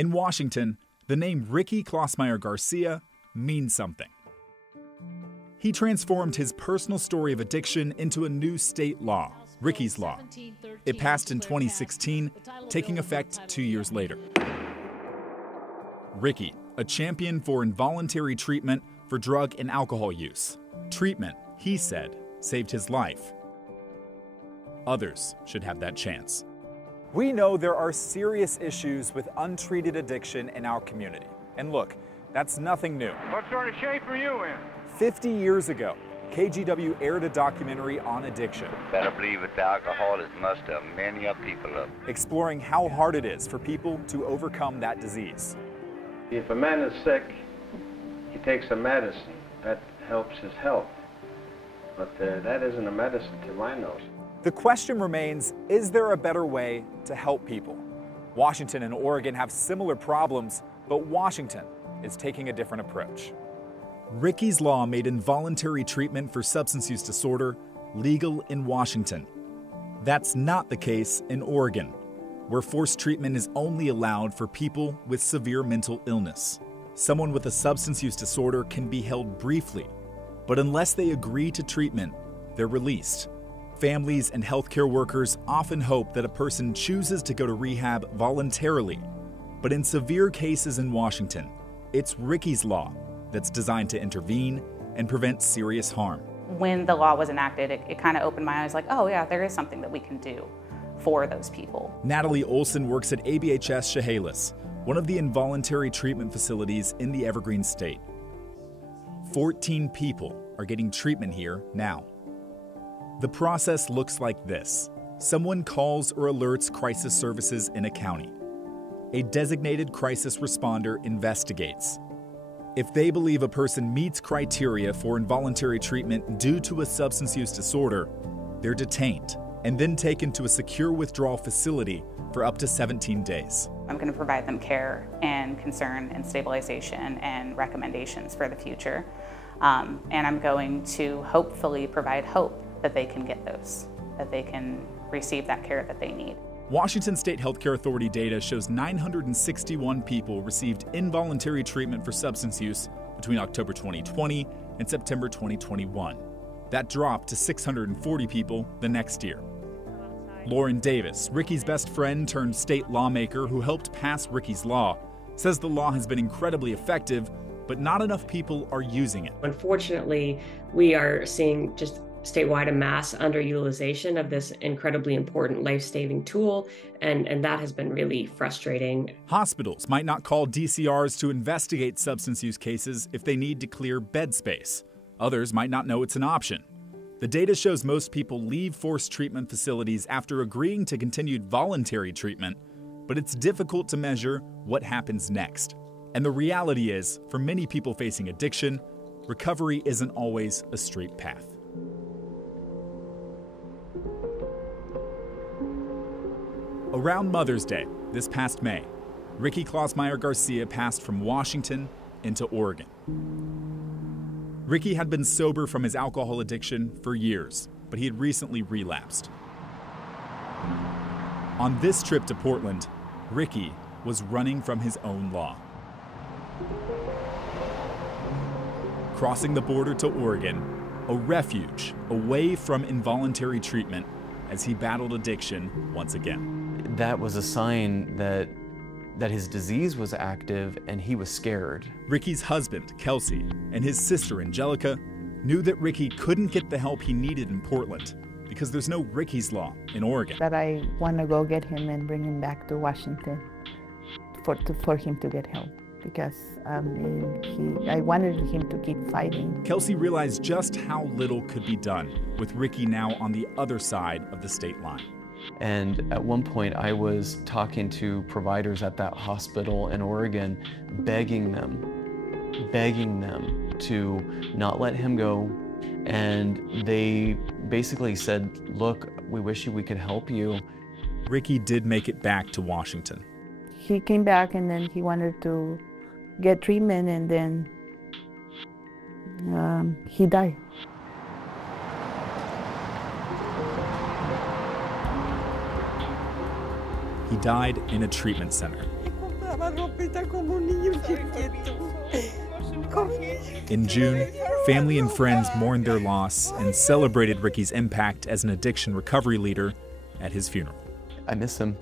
In Washington, the name Ricky Klausmeier Garcia means something. He transformed his personal story of addiction into a new state law, Ricky's Law. It passed in 2016, taking effect 2 years later. Ricky, a champion for involuntary treatment for drug and alcohol use. Treatment, he said, saved his life. Others should have that chance. We know there are serious issues with untreated addiction in our community. And look, that's nothing new. What sort of shape are you in? 50 years ago, KGW aired a documentary on addiction. Better believe it, the alcohol has messed up many people up. Exploring how hard it is for people to overcome that disease. If a man is sick, he takes a medicine. That helps his health. But that isn't a medicine to my nose. The question remains, is there a better way to help people? Washington and Oregon have similar problems, but Washington is taking a different approach. Ricky's Law made involuntary treatment for substance use disorder legal in Washington. That's not the case in Oregon, where forced treatment is only allowed for people with severe mental illness. Someone with a substance use disorder can be held briefly, but unless they agree to treatment, they're released. Families and healthcare workers often hope that a person chooses to go to rehab voluntarily. But in severe cases in Washington, it's Ricky's Law that's designed to intervene and prevent serious harm. When the law was enacted, it kind of opened my eyes like, oh yeah, there is something that we can do for those people. Natalie Olson works at ABHS Chehalis, one of the involuntary treatment facilities in the Evergreen State. 14 people are getting treatment here now. The process looks like this. Someone calls or alerts crisis services in a county. A designated crisis responder investigates. If they believe a person meets criteria for involuntary treatment due to a substance use disorder, they're detained and then taken to a secure withdrawal facility for up to 17 days. I'm going to provide them care and concern and stabilization and recommendations for the future. And I'm going to hopefully provide hope that they can get those, that they can receive that care that they need. Washington State Healthcare Authority data shows 961 people received involuntary treatment for substance use between October 2020 and September 2021. That dropped to 640 people the next year. Lauren Davis, Ricky's best friend turned state lawmaker who helped pass Ricky's Law, says the law has been incredibly effective, but not enough people are using it. Unfortunately, we are seeing just statewide a mass underutilization of this incredibly important life-saving tool, and that has been really frustrating. Hospitals might not call DCRs to investigate substance use cases if they need to clear bed space. Others might not know it's an option. The data shows most people leave forced treatment facilities after agreeing to continued voluntary treatment, but it's difficult to measure what happens next. And the reality is, for many people facing addiction, recovery isn't always a straight path. Around Mother's Day, this past May, Ricky Klausmeier Garcia passed from Washington into Oregon. Ricky had been sober from his alcohol addiction for years, but he had recently relapsed. On this trip to Portland, Ricky was running from his own law. Crossing the border to Oregon, a refuge away from involuntary treatment as he battled addiction once again. That was a sign that his disease was active and he was scared. Ricky's husband, Kelsey, and his sister, Angelica, knew that Ricky couldn't get the help he needed in Portland because there's no Ricky's Law in Oregon. That I want to go get him and bring him back to Washington for him to get help, because I wanted him to keep fighting. Kelsey realized just how little could be done with Ricky now on the other side of the state line. And at one point I was talking to providers at that hospital in Oregon, begging them to not let him go. And they basically said, look, we wish we could help you. Ricky did make it back to Washington. He came back and then he wanted to get treatment, and then he died. He died in a treatment center. In June, family and friends mourned their loss and celebrated Ricky's impact as an addiction recovery leader at his funeral. I miss him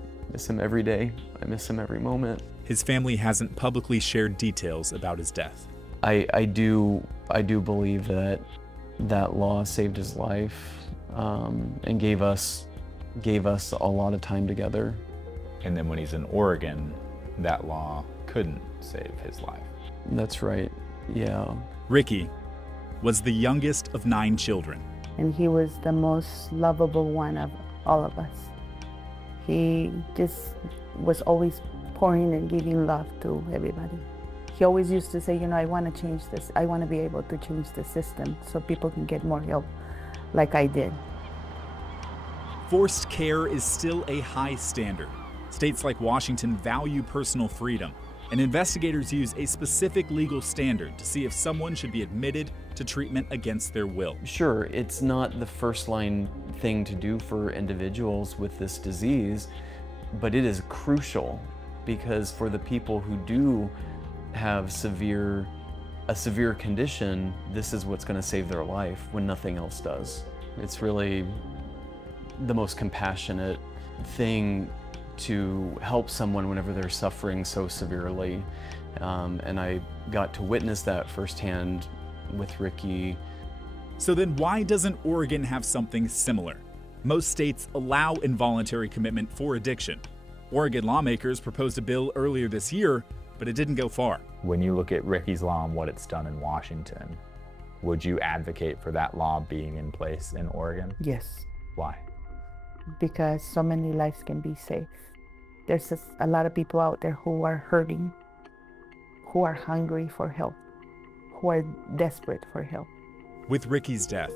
every day. I miss him every moment. His family hasn't publicly shared details about his death. I do believe that law saved his life and gave us a lot of time together. And then when he's in Oregon, that law couldn't save his life. That's right, yeah. Ricky was the youngest of 9 children. And he was the most lovable one of all of us. He just was always pouring and giving love to everybody. He always used to say, you know, I want to change this. I want to be able to change the system so people can get more help like I did. Forced care is still a high standard. States like Washington value personal freedom, and investigators use a specific legal standard to see if someone should be admitted to treatment against their will. Sure, it's not the first line thing to do for individuals with this disease, but it is crucial because for the people who do have a severe condition, this is what's going to save their life when nothing else does. It's really the most compassionate thing to help someone whenever they're suffering so severely. And I got to witness that firsthand with Ricky. So then why doesn't Oregon have something similar? Most states allow involuntary commitment for addiction. Oregon lawmakers proposed a bill earlier this year, but it didn't go far. When you look at Ricky's law and what it's done in Washington, would you advocate for that law being in place in Oregon? Yes. Why? Because so many lives can be saved. There's just a lot of people out there who are hurting, who are hungry for help, who are desperate for help. With Ricky's death,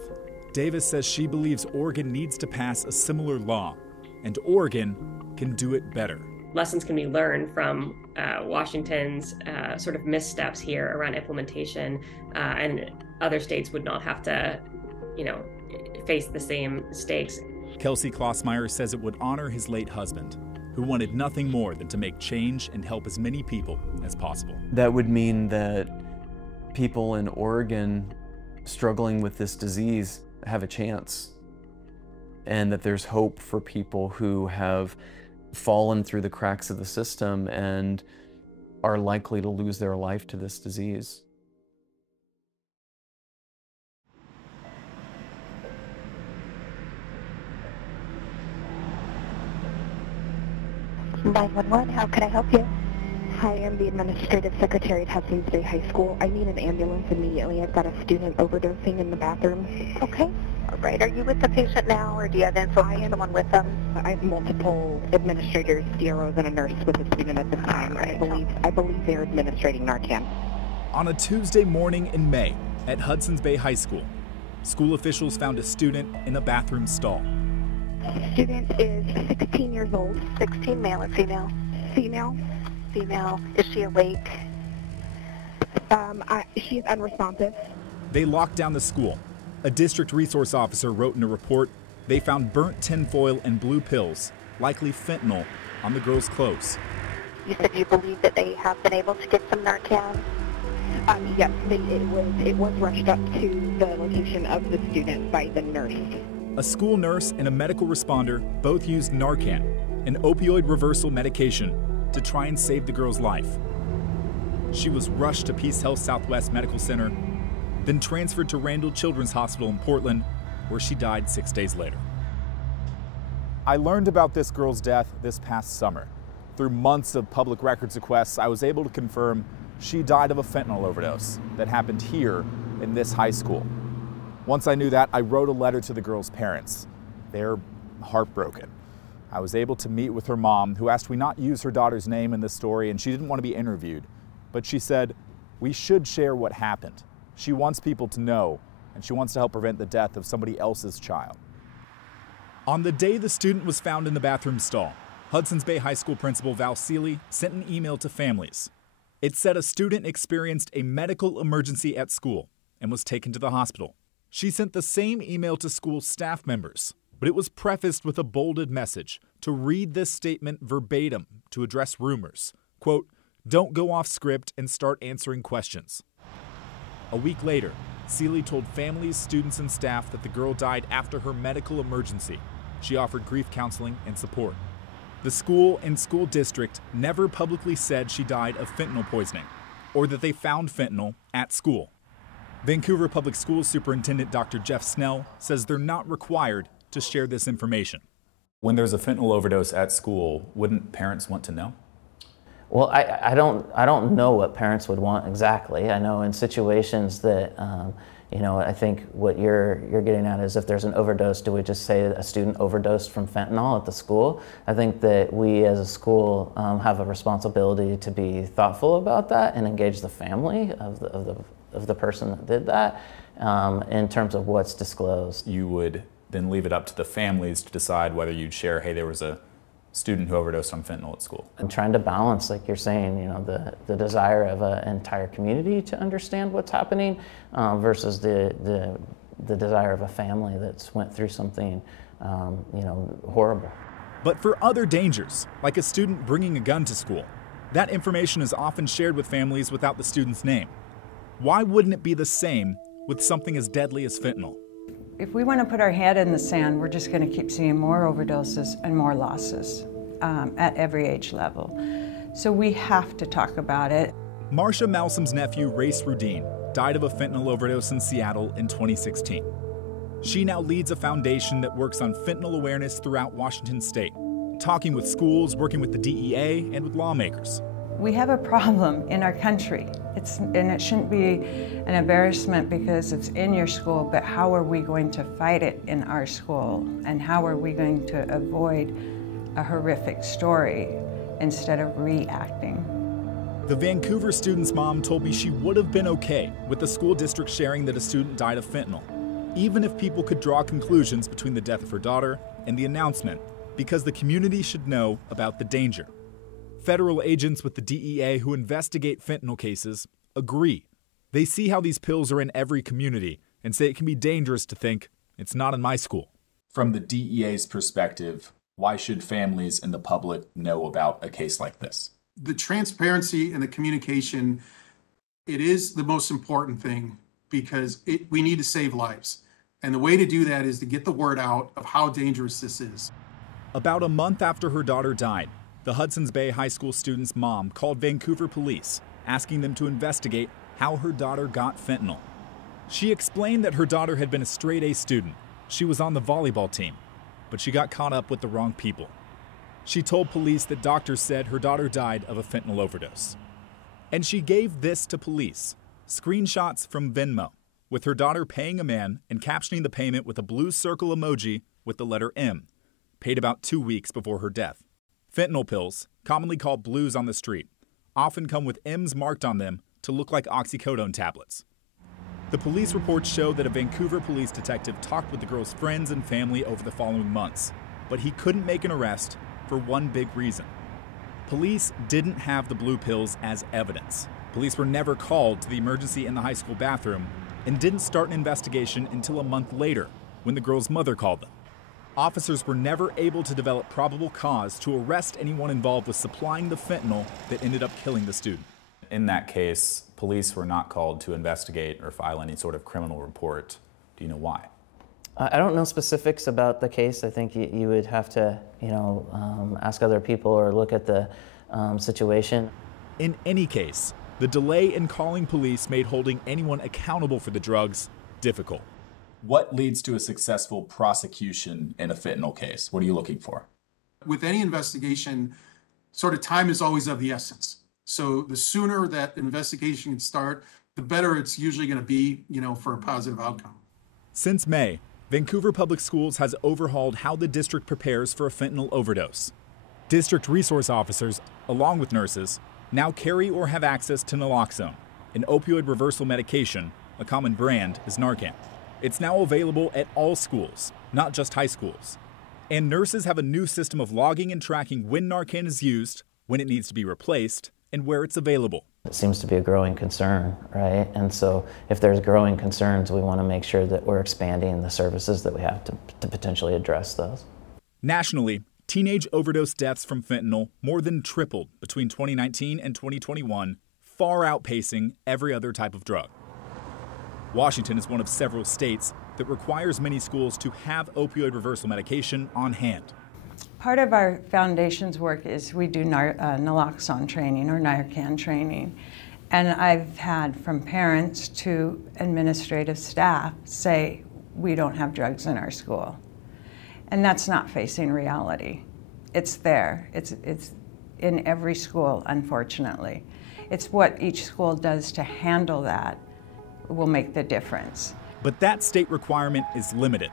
Davis says she believes Oregon needs to pass a similar law, and Oregon can do it better. Lessons can be learned from Washington's sort of missteps here around implementation, and other states would not have to, face the same mistakes. Kelsey Klossmeyer says it would honor his late husband, who wanted nothing more than to make change and help as many people as possible. That would mean that people in Oregon struggling with this disease have a chance, and that there's hope for people who have fallen through the cracks of the system and are likely to lose their life to this disease. How can I help you? Hi, I'm the Administrative Secretary at Hudson's Bay High School. I need an ambulance immediately. I've got a student overdosing in the bathroom. Okay. All right. Are you with the patient now, or do you have info from someone with them? I have multiple administrators, DROs, and a nurse with the student at this time. Right. I believe they're administrating Narcan. On a Tuesday morning in May at Hudson's Bay High School, school officials found a student in a bathroom stall. The student is 16 years old. 16, male or female? Female. Female. Is she awake? She is unresponsive. They locked down the school. A district resource officer wrote in a report they found burnt tinfoil and blue pills, likely fentanyl, on the girl's clothes. You said you believe that they have been able to get some Narcan? Yes, it was rushed up to the location of the student by the nurse. A school nurse and a medical responder both used Narcan, an opioid reversal medication, to try and save the girl's life. She was rushed to Peace Health Southwest Medical Center, then transferred to Randall Children's Hospital in Portland, where she died 6 days later. I learned about this girl's death this past summer. Through months of public records requests, I was able to confirm she died of a fentanyl overdose that happened here in this high school. Once I knew that, I wrote a letter to the girl's parents. They're heartbroken. I was able to meet with her mom, who asked we not use her daughter's name in this story, and she didn't want to be interviewed. But she said, we should share what happened. She wants people to know, and she wants to help prevent the death of somebody else's child. On the day the student was found in the bathroom stall, Hudson's Bay High School Principal Val Seeley sent an email to families. It said a student experienced a medical emergency at school and was taken to the hospital. She sent the same email to school staff members, but it was prefaced with a bolded message to read this statement verbatim to address rumors. Quote, Don't go off script and start answering questions. A week later, Seeley told families, students, and staff that the girl died after her medical emergency. She offered grief counseling and support. The school and school district never publicly said she died of fentanyl poisoning or that they found fentanyl at school. Vancouver Public Schools Superintendent Dr. Jeff Snell says they're not required to share this information. When there's a fentanyl overdose at school, wouldn't parents want to know? Well, I don't know what parents would want exactly. I know in situations that, I think what you're getting at is if there's an overdose, do we just say a student overdosed from fentanyl at the school? I think that we as a school have a responsibility to be thoughtful about that and engage the family of the person that did that in terms of what's disclosed. You would then leave it up to the families to decide whether you'd share, hey, there was a student who overdosed on fentanyl at school. And trying to balance, like you're saying, the desire of an entire community to understand what's happening versus the desire of a family that's went through something, horrible. But for other dangers, like a student bringing a gun to school, that information is often shared with families without the student's name. Why wouldn't it be the same with something as deadly as fentanyl? If we want to put our head in the sand, we're just going to keep seeing more overdoses and more losses at every age level. So we have to talk about it. Marcia Malsom's nephew, Race Rudine, died of a fentanyl overdose in Seattle in 2016. She now leads a foundation that works on fentanyl awareness throughout Washington state, talking with schools, working with the DEA, and with lawmakers. We have a problem in our country. And it shouldn't be an embarrassment because it's in your school, but how are we going to fight it in our school? And how are we going to avoid a horrific story instead of reacting? The Vancouver student's mom told me she would have been okay with the school district sharing that a student died of fentanyl, even if people could draw conclusions between the death of her daughter and the announcement, because the community should know about the danger. Federal agents with the DEA who investigate fentanyl cases agree. They see how these pills are in every community and say it can be dangerous to think it's not in my school. From the DEA's perspective, why should families and the public know about a case like this? The transparency and the communication, it is the most important thing because we need to save lives. And the way to do that is to get the word out of how dangerous this is. About a month after her daughter died, the Hudson's Bay High School student's mom called Vancouver police, asking them to investigate how her daughter got fentanyl. She explained that her daughter had been a straight-A student. She was on the volleyball team, but she got caught up with the wrong people. She told police that doctors said her daughter died of a fentanyl overdose. And she gave this to police, screenshots from Venmo, with her daughter paying a man and captioning the payment with a blue circle emoji with the letter M, paid about 2 weeks before her death. Fentanyl pills, commonly called blues on the street, often come with M's marked on them to look like oxycodone tablets. The police reports show that a Vancouver police detective talked with the girl's friends and family over the following months, but he couldn't make an arrest for one big reason. Police didn't have the blue pills as evidence. Police were never called to the emergency in the high school bathroom and didn't start an investigation until a month later when the girl's mother called them. Officers were never able to develop probable cause to arrest anyone involved with supplying the fentanyl that ended up killing the student. In that case, police were not called to investigate or file any sort of criminal report. Do you know why? I don't know specifics about the case. I think you would have to, ask other people or look at the situation. In any case, the delay in calling police made holding anyone accountable for the drugs difficult. What leads to a successful prosecution in a fentanyl case? What are you looking for? With any investigation, sort of time is always of the essence. So the sooner that investigation can start, the better it's usually going to be, for a positive outcome. Since May, Vancouver Public Schools has overhauled how the district prepares for a fentanyl overdose. District resource officers, along with nurses, now carry or have access to naloxone, an opioid reversal medication. A common brand is Narcan. It's now available at all schools, not just high schools. And nurses have a new system of logging and tracking when Narcan is used, when it needs to be replaced, and where it's available. It seems to be a growing concern, right? And so if there's growing concerns, we want to make sure that we're expanding the services that we have to potentially address those. Nationally, teenage overdose deaths from fentanyl more than tripled between 2019 and 2021, far outpacing every other type of drug. Washington is one of several states that requires many schools to have opioid reversal medication on hand. Part of our foundation's work is we do naloxone training or Narcan training. And I've had from parents to administrative staff say, we don't have drugs in our school. And that's not facing reality. It's there. It's in every school, unfortunately. It's what each school does to handle that will make the difference. But that state requirement is limited.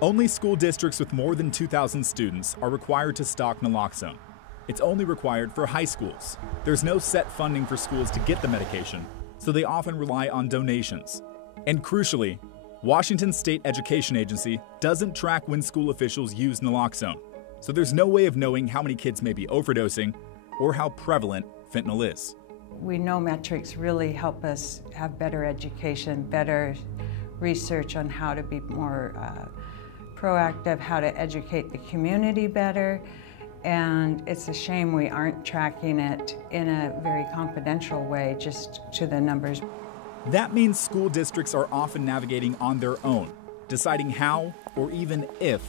Only school districts with more than 2,000 students are required to stock naloxone. It's only required for high schools. There's no set funding for schools to get the medication, so they often rely on donations. And crucially, Washington State Education Agency doesn't track when school officials use naloxone, so there's no way of knowing how many kids may be overdosing or how prevalent fentanyl is. We know metrics really help us have better education, better research on how to be more proactive, how to educate the community better, and it's a shame we aren't tracking it in a very confidential way, just to the numbers. That means school districts are often navigating on their own, deciding how or even if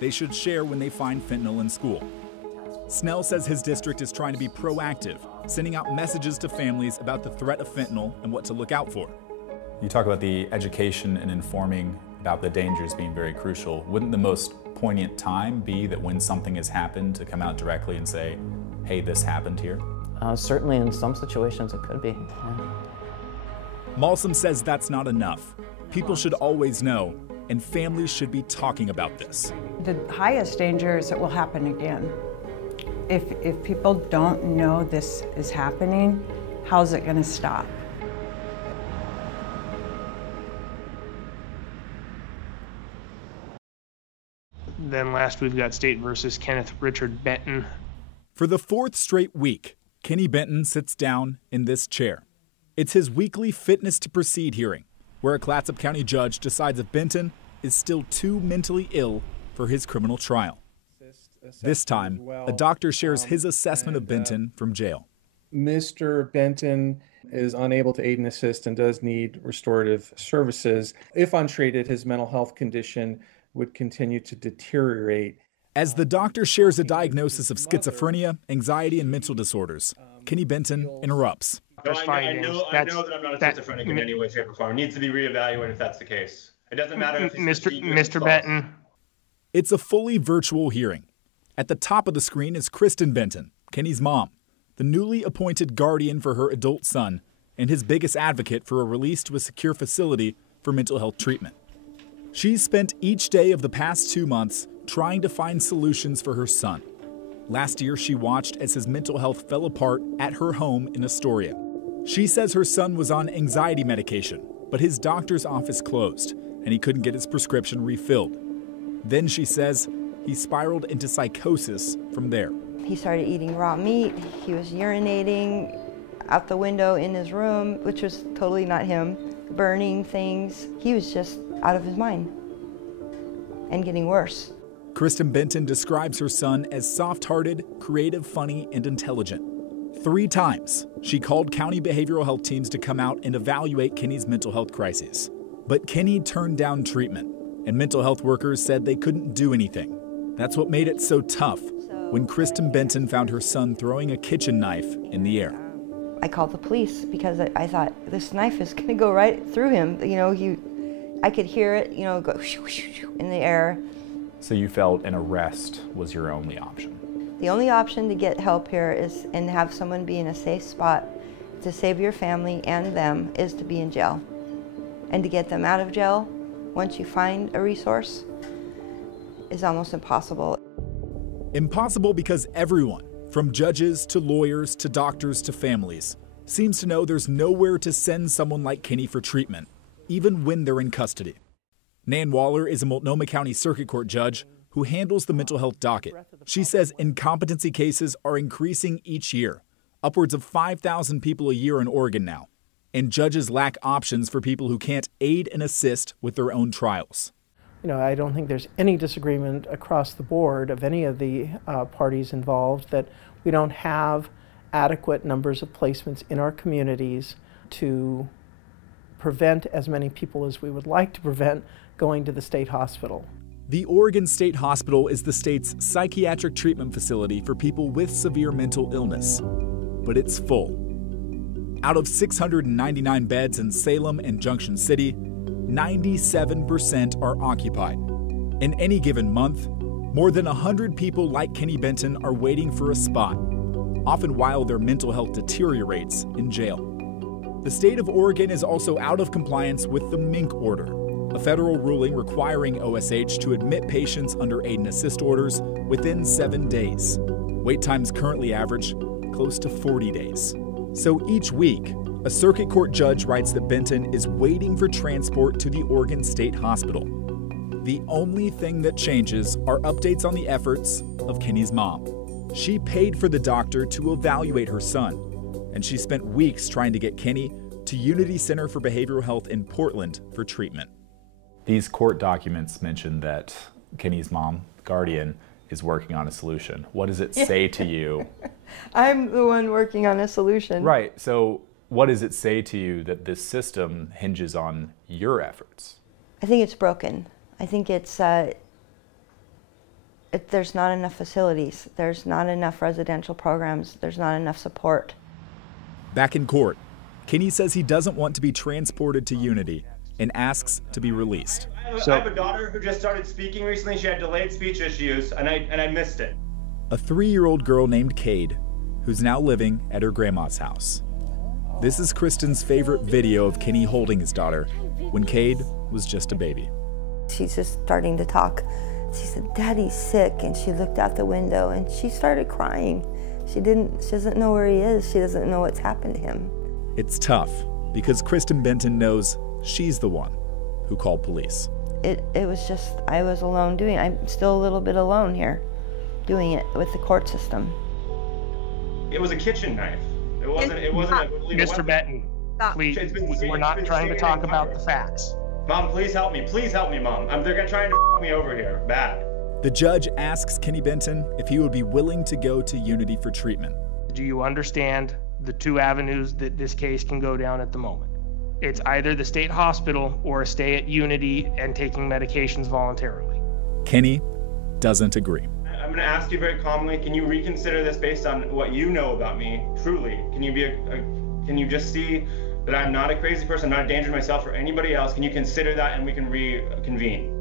they should share when they find fentanyl in school. Snell says his district is trying to be proactive, sending out messages to families about the threat of fentanyl and what to look out for. You talk about the education and informing about the dangers being very crucial. Wouldn't the most poignant time be that when something has happened to come out directly and say, hey, this happened here? Certainly in some situations it could be. Yeah. Malsum says that's not enough. People should always know, and families should be talking about this. The highest danger is it will happen again. If people don't know this is happening, how's it going to stop? Then last we've got State versus Kenneth Richard Benton. For the fourth straight week, Kenny Benton sits down in this chair. It's his weekly fitness to proceed hearing, where a Clatsop County judge decides if Benton is still too mentally ill for his criminal trial. This time, a doctor shares his assessment of Benton from jail. Mr. Benton is unable to aid and assist and does need restorative services. If untreated, his mental health condition would continue to deteriorate. As the doctor shares a diagnosis of schizophrenia, anxiety, and mental disorders, Kenny Benton interrupts. I know that I'm not a schizophrenic in any way, shape, or form. It needs to be reevaluated if that's the case. It doesn't matter if Mr. Benton. It's a fully virtual hearing. At the top of the screen is Kristen Benton, Kenny's mom, the newly appointed guardian for her adult son, and his biggest advocate for a release to a secure facility for mental health treatment. She's spent each day of the past 2 months trying to find solutions for her son. Last year, she watched as his mental health fell apart at her home in Astoria. She says her son was on anxiety medication, but his doctor's office closed, and he couldn't get his prescription refilled. Then she says he spiraled into psychosis from there. He started eating raw meat. He was urinating out the window in his room, which was totally not him, burning things. He was just out of his mind and getting worse. Kristen Benton describes her son as soft-hearted, creative, funny, and intelligent. 3 times, she called county behavioral health teams to come out and evaluate Kenny's mental health crises. But Kenny turned down treatment, and mental health workers said they couldn't do anything. That's what made it so tough when Kristen Benton found her son throwing a kitchen knife in the air. I called the police because I thought this knife is going to go right through him. You know, I could hear it, go shoo, shoo, shoo in the air. So you felt an arrest was your only option? The only option to get help here is and have someone be in a safe spot to save your family and them is to be in jail. And to get them out of jail, once you find a resource, is almost impossible. Impossible because everyone, from judges to lawyers to doctors to families, seems to know there's nowhere to send someone like Kenny for treatment, even when they're in custody. Nan Waller is a Multnomah County Circuit Court judge who handles the mental health docket. She says incompetency cases are increasing each year, upwards of 5,000 people a year in Oregon now, and judges lack options for people who can't aid and assist with their own trials. I don't think there's any disagreement across the board of any of the parties involved that we don't have adequate numbers of placements in our communities to prevent as many people as we would like to prevent going to the state hospital. The Oregon State Hospital is the state's psychiatric treatment facility for people with severe mental illness, but it's full. Out of 699 beds in Salem and Junction City, 97% are occupied. In any given month, more than 100 people like Kenny Benton are waiting for a spot, often while their mental health deteriorates in jail. The state of Oregon is also out of compliance with the MINC order, a federal ruling requiring OSH to admit patients under aid and assist orders within 7 days. Wait times currently average close to 40 days. So each week, a circuit court judge writes that Benton is waiting for transport to the Oregon State Hospital. The only thing that changes are updates on the efforts of Kenny's mom. She paid for the doctor to evaluate her son, and she spent weeks trying to get Kenny to Unity Center for Behavioral Health in Portland for treatment. These court documents mention that Kenny's mom, guardian, is working on a solution. What does it say to you? I'm the one working on a solution. Right, so what does it say to you that this system hinges on your efforts? I think it's broken. I think it's, there's not enough facilities. There's not enough residential programs. There's not enough support. Back in court, Kenny says he doesn't want to be transported to Unity and asks to be released. I have a daughter who just started speaking recently. She had delayed speech issues, and I missed it. A 3-year-old girl named Cade, who's now living at her grandma's house. This is Kristen's favorite video of Kenny holding his daughter when Cade was just a baby. She's just starting to talk. She said, "Daddy's sick," and she looked out the window and she started crying. She doesn't know where he is. She doesn't know what's happened to him. It's tough because Kristen Benton knows she's the one who called police. It was just, I was alone doing it. I'm still a little bit alone here doing it with the court system. It was a kitchen knife. It wasn't a Mr. Benton, please, we're not trying to talk about the facts. Mom, please help me. Please help me, Mom. They're trying to f me over here, bad. The judge asks Kenny Benton if he would be willing to go to Unity for treatment. Do you understand the 2 avenues that this case can go down at the moment? It's either the state hospital or a stay at Unity and taking medications voluntarily. Kenny doesn't agree. I'm going to ask you very calmly, can you reconsider this based on what you know about me, truly? Can you can you just see that I'm not a crazy person, I'm not a danger to myself or anybody else? Can you consider that and we can reconvene?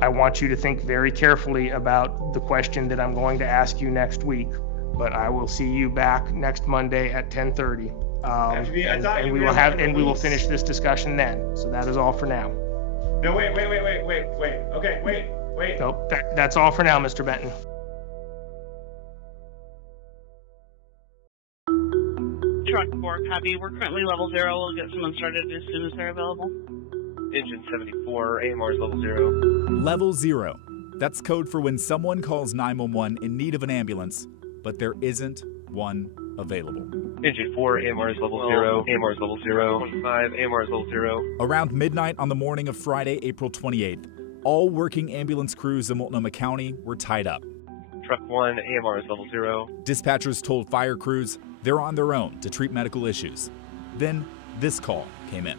I want you to think very carefully about the question that I'm going to ask you next week, but I will see you back next Monday at 10:30. And we will finish this discussion then. So that is all for now. No, wait. Okay, wait. Nope, that's all for now, Mr. Benton. Truck 4, copy. We're currently level 0. We'll get someone started as soon as they're available. Engine 74, AMR is level 0. Level 0. That's code for when someone calls 911 in need of an ambulance, but there isn't one available. Engine 4, AMR is level 0. AMR is level 0. 25, AMR is level 0. Around midnight on the morning of Friday, April 28th, all working ambulance crews in Multnomah County were tied up. Truck 1, AMR is level 0. Dispatchers told fire crews they're on their own to treat medical issues. Then this call came in.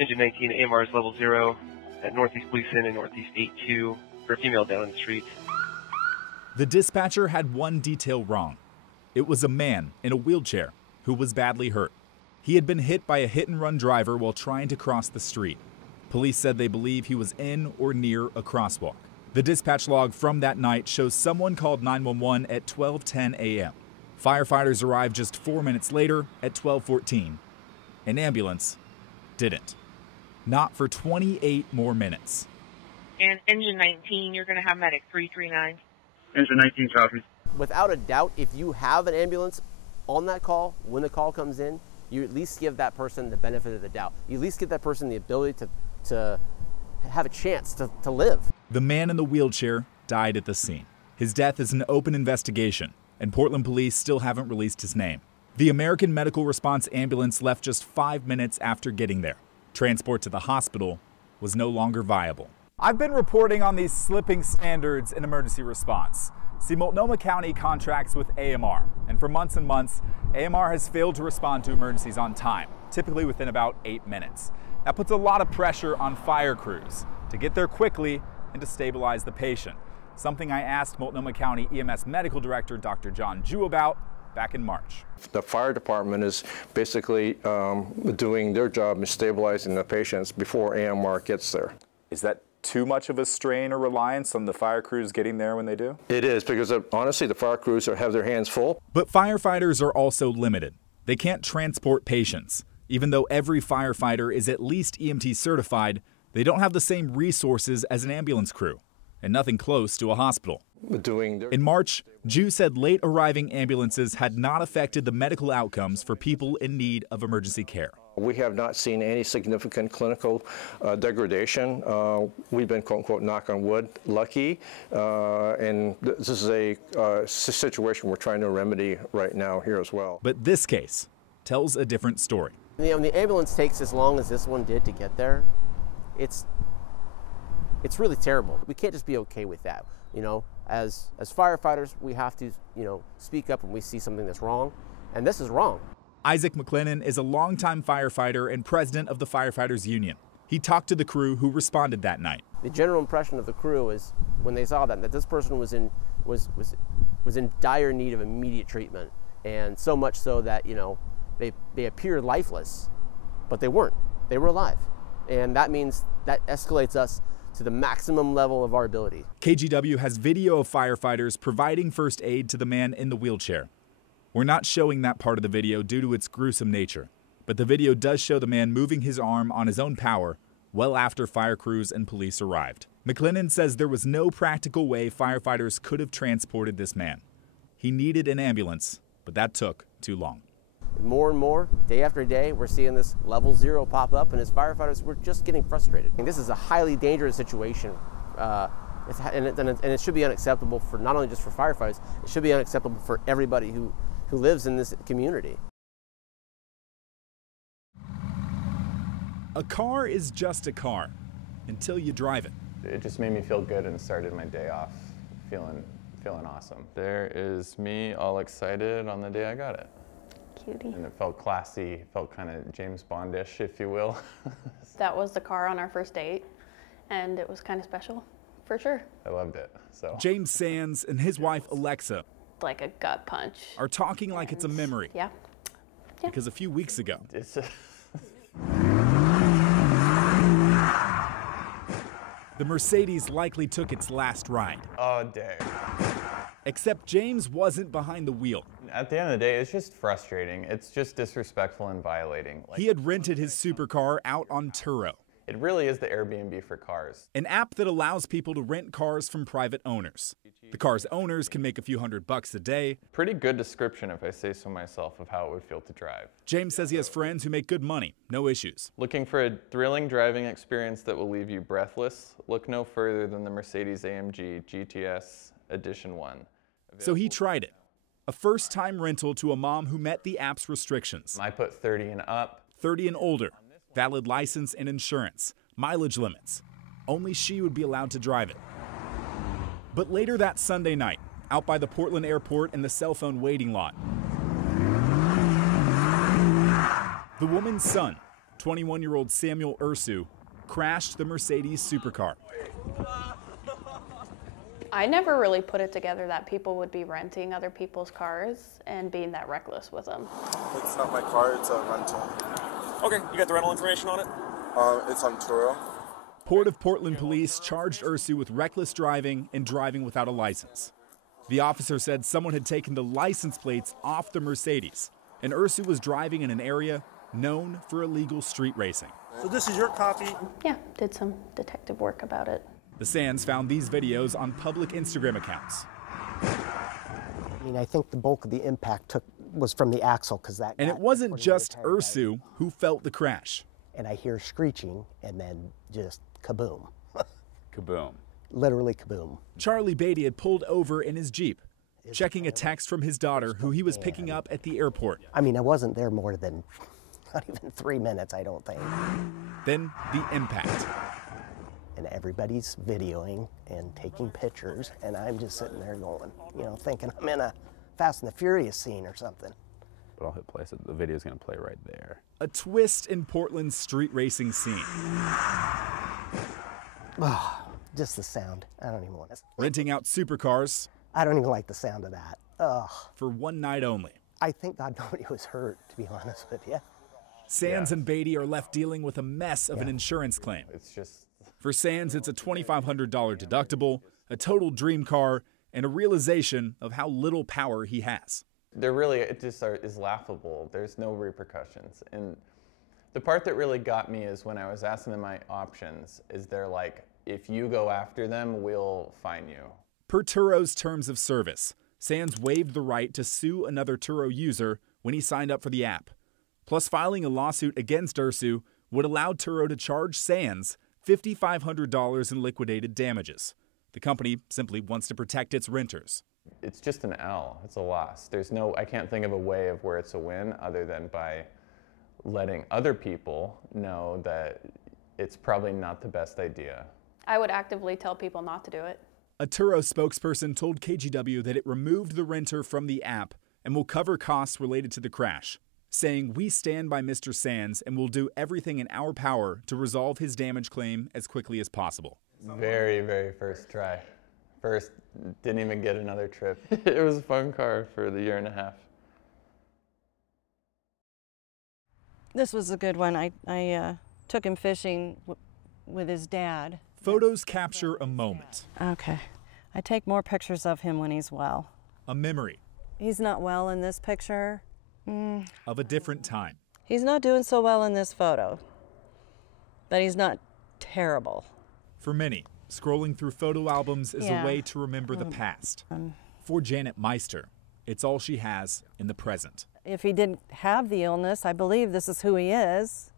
Engine 19, AMR is level 0 at Northeast Gleason and Northeast 82 for a female down in the street. The dispatcher had one detail wrong. It was a man in a wheelchair who was badly hurt. He had been hit by a hit-and-run driver while trying to cross the street. Police said they believe he was in or near a crosswalk. The dispatch log from that night shows someone called 911 at 12:10 a.m. Firefighters arrived just 4 minutes later at 12:14. An ambulance didn't. Not for 28 more minutes. And engine 19, you're going to have medic 339. Engine 19, copy. Without a doubt, if you have an ambulance on that call, when the call comes in, you at least give that person the benefit of the doubt. You at least give that person the ability to have a chance to live. The man in the wheelchair died at the scene. His death is an open investigation, and Portland police still haven't released his name. The American Medical Response ambulance left just 5 minutes after getting there. Transport to the hospital was no longer viable. I've been reporting on these slipping standards in emergency response. See, Multnomah County contracts with AMR, and for months and months, AMR has failed to respond to emergencies on time, typically within about 8 minutes. That puts a lot of pressure on fire crews to get there quickly and to stabilize the patient, something I asked Multnomah County EMS Medical Director Dr. John Jew about back in March. The fire department is basically doing their job in stabilizing the patients before AMR gets there. Is that too much of a strain or reliance on the fire crews getting there when they do? It is, because honestly, the fire crews have their hands full. But firefighters are also limited. They can't transport patients. Even though every firefighter is at least EMT certified, they don't have the same resources as an ambulance crew, and nothing close to a hospital. In March, Jew said late arriving ambulances had not affected the medical outcomes for people in need of emergency care. We have not seen any significant clinical degradation. We've been, quote unquote, knock on wood, lucky. And this is a situation we're trying to remedy right now here as well. But this case tells a different story. When the ambulance takes as long as this one did to get there, it's really terrible. We can't just be okay with that. You know, as firefighters, we have to, speak up when we see something that's wrong, and this is wrong. Isaac McLennan is a longtime firefighter and president of the Firefighters Union. He talked to the crew who responded that night. The general impression of the crew is, when they saw that this person was in dire need of immediate treatment, and so much so that they appeared lifeless, but they weren't. They were alive, and that means that escalates us to the maximum level of our ability. KGW has video of firefighters providing first aid to the man in the wheelchair. We're not showing that part of the video due to its gruesome nature, but the video does show the man moving his arm on his own power well after fire crews and police arrived. McLennan says there was no practical way firefighters could have transported this man. He needed an ambulance, but that took too long. More and more, day after day, we're seeing this level 0 pop up, and as firefighters, we're just getting frustrated. And this is a highly dangerous situation, and it should be unacceptable for not only just for firefighters, it should be unacceptable for everybody who lives in this community. A car is just a car until you drive it. It just made me feel good and started my day off feeling awesome. There is me all excited on the day I got it. Cutie. And it felt classy, felt kind of James Bond-ish, if you will. That was the car on our first date, and it was kind of special, for sure. I loved it, so. James Sands and his wife, Alexa, like a gut punch. Are talking like it's a memory. Yeah. Because a few weeks ago, the Mercedes likely took its last ride. Oh, dang. Except James wasn't behind the wheel. At the end of the day, it's just frustrating. It's just disrespectful and violating. He had rented his supercar out on Turo. It really is the Airbnb for cars. An app that allows people to rent cars from private owners. The car's owners can make a few $100 a day. Pretty good description, if I say so myself, of how it would feel to drive. James says he has friends who make good money, no issues. Looking for a thrilling driving experience that will leave you breathless? Look no further than the Mercedes-AMG GTS Edition 1. So he tried it. A first-time rental to a mom who met the app's restrictions. I put 30 and up. 30 and older. Valid license and insurance. Mileage limits. Only she would be allowed to drive it. But later that Sunday night, out by the Portland airport in the cell phone waiting lot, the woman's son, 21-year-old Samuel Ursu, crashed the Mercedes supercar. I never really put it together that people would be renting other people's cars and being that reckless with them. It's not my car, it's a rental. Okay, you got the rental information on it? It's on Turo. Port of Portland police charged Ursu with reckless driving and driving without a license. The officer said someone had taken the license plates off the Mercedes, and Ursu was driving in an area known for illegal street racing. So this is your copy? Yeah, did some detective work about it. The Sands found these videos on public Instagram accounts. I mean, I think the bulk of the impact was from the axle, because that. And it wasn't just Ursu who felt the crash. And I hear screeching, and then just kaboom. Kaboom. Literally kaboom. Charlie Beatty had pulled over in his Jeep, checking a text from his daughter who he was picking up at the airport. I mean, I wasn't there more than not even 3 minutes, I don't think. Then the impact. and everybody's videoing and taking pictures, and I'm just sitting there going, you know, thinking I'm in a Fast and the Furious scene or something. But I'll hit play, so the video's gonna play right there. A twist in Portland's street racing scene. Oh, just the sound. I don't even want to. Renting out supercars. I don't even like the sound of that. Ugh. For one night only. I thank God nobody was hurt, to be honest with you. Sands and Beatty are left dealing with a mess of an insurance claim. It's just... For Sands, it's a $2,500 deductible, a total dream car, and a realization of how little power he has. It just is laughable. There's no repercussions. And the part that really got me is when I was asking them my options, is they're like, if you go after them, we'll fine you. Per Turo's terms of service, Sands waived the right to sue another Turo user when he signed up for the app. Plus, filing a lawsuit against Ursu would allow Turo to charge Sands $5,500 in liquidated damages. The company simply wants to protect its renters. It's just an L. It's a loss. I can't think of a way of where it's a win other than by letting other people know that it's probably not the best idea. I would actively tell people not to do it. A Turo spokesperson told KGW that it removed the renter from the app and will cover costs related to the crash, saying, "We stand by Mr. Sands and will do everything in our power to resolve his damage claim as quickly as possible." Very, very first try. First, didn't even get another trip. It was a fun car for the year and a half. This was a good one. I took him fishing with his dad. Photos capture a moment. Okay. I take more pictures of him when he's well. A memory. He's not well in this picture. Of a different time. He's not doing so well in this photo, but he's not terrible. For many, scrolling through photo albums is a way to remember the past. For Janet Meister, it's all she has in the present. If he didn't have the illness, I believe this is who he is,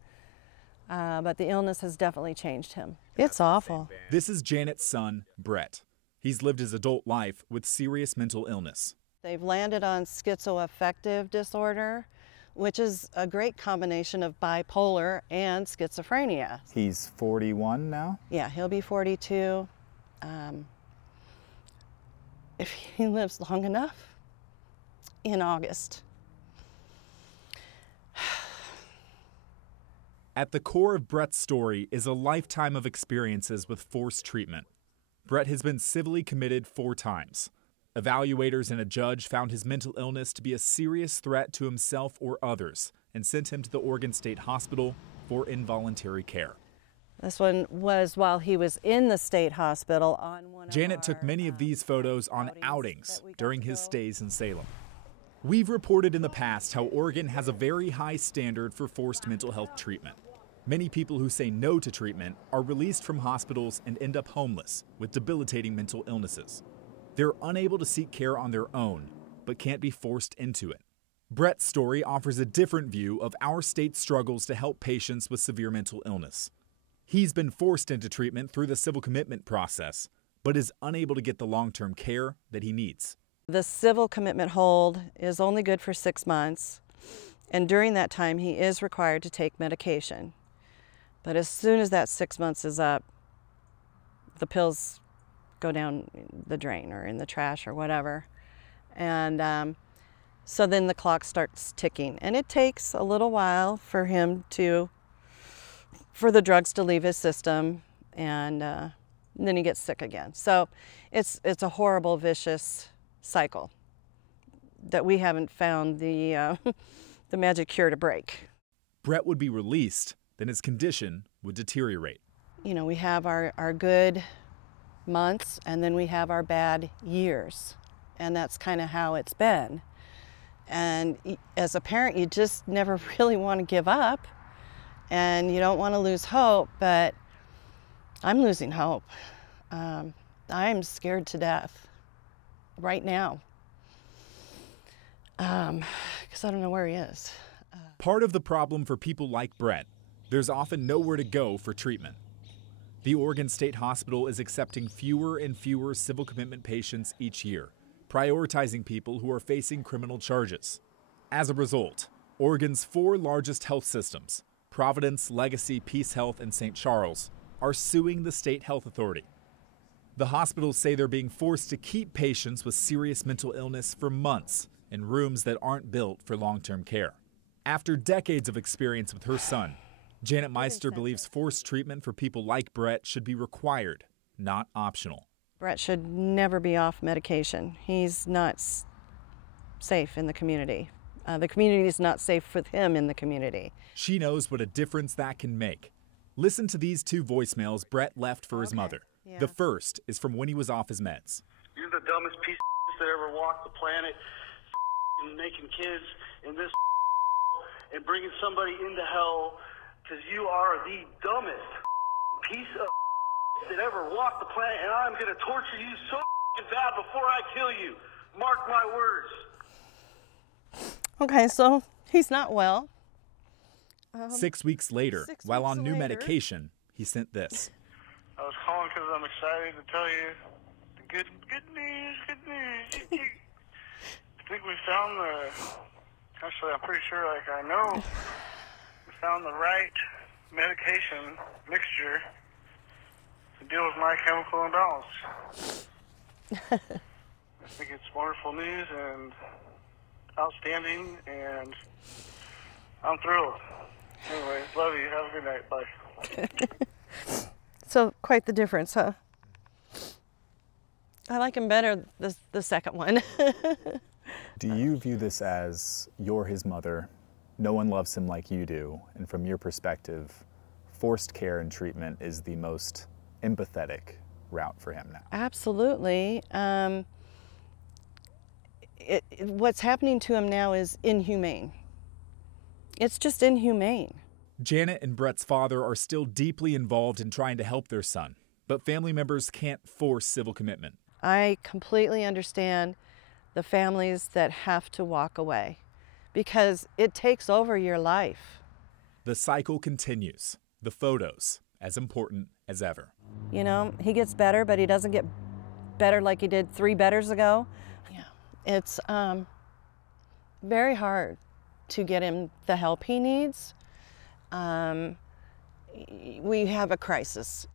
but the illness has definitely changed him. It's awful. This is Janet's son, Brett. He's lived his adult life with serious mental illness. They've landed on schizoaffective disorder, which is a great combination of bipolar and schizophrenia. He's 41 now? Yeah, he'll be 42. If he lives long enough, in August. At the core of Brett's story is a lifetime of experiences with forced treatment. Brett has been civilly committed 4 times. Evaluators and a judge found his mental illness to be a serious threat to himself or others and sent him to the Oregon State Hospital for involuntary care. This one was while he was in the state hospital on one of Janet took many of these photos on outings during his stays in Salem. We've reported in the past how Oregon has a very high standard for forced mental health treatment. Many people who say no to treatment are released from hospitals and end up homeless with debilitating mental illnesses. They're unable to seek care on their own, but can't be forced into it. Brett's story offers a different view of our state's struggles to help patients with severe mental illness. He's been forced into treatment through the civil commitment process, but is unable to get the long-term care that he needs. The civil commitment hold is only good for 6 months, and during that time he is required to take medication. But as soon as that 6 months is up, the pills go down the drain or in the trash or whatever. And so then the clock starts ticking. And it takes a little while for the drugs to leave his system, and then he gets sick again. So it's a horrible, vicious cycle that we haven't found the magic cure to break. Brett would be released, then his condition would deteriorate. You know, we have our good months, and then we have our bad years, and that's kind of how it's been. And as a parent, you just never really want to give up, and you don't want to lose hope, but I'm losing hope. I'm scared to death right now because I don't know where he is. Part of the problem for people like Brett, there's often nowhere to go for treatment. The Oregon State Hospital is accepting fewer and fewer civil commitment patients each year, prioritizing people who are facing criminal charges. As a result, Oregon's 4 largest health systems, Providence, Legacy, Peace Health, and St. Charles, are suing the state health authority. The hospitals say they're being forced to keep patients with serious mental illness for months in rooms that aren't built for long-term care. After decades of experience with her son, Janet Meister believes forced treatment for people like Brett should be required, not optional. Brett should never be off medication. He's not safe in the community. The community is not safe with him in the community. She knows what a difference that can make. Listen to these two voicemails Brett left for his mother. Yeah. The first is from when he was off his meds. You're the dumbest piece of that ever walked the planet, and making kids in this and bringing somebody into hell, because you are the dumbest piece of that ever walked the planet, and I'm going to torture you so bad before I kill you. Mark my words. Okay, so he's not well. 6 weeks later, while on new medication, he sent this. I was calling because I'm excited to tell you the good news. I think we found actually I'm pretty sure, I know we found the right medication mixture to deal with my chemical imbalance. I think it's wonderful news and outstanding, and I'm thrilled. Anyway, love you. Have a good night. Bye. So quite the difference, huh? I like him better, the second one. Do you view this as you're his mother, no one loves him like you do, and from your perspective, forced care and treatment is the most empathetic route for him now? Absolutely. What's happening to him now is inhumane. It's just inhumane. Janet and Brett's father are still deeply involved in trying to help their son, but family members can't force civil commitment. I completely understand the families that have to walk away because it takes over your life. The cycle continues. The photos, as important as ever. You know, he gets better, but he doesn't get better like he did 3 betters ago. Yeah. It's very hard to get him the help he needs. We have a crisis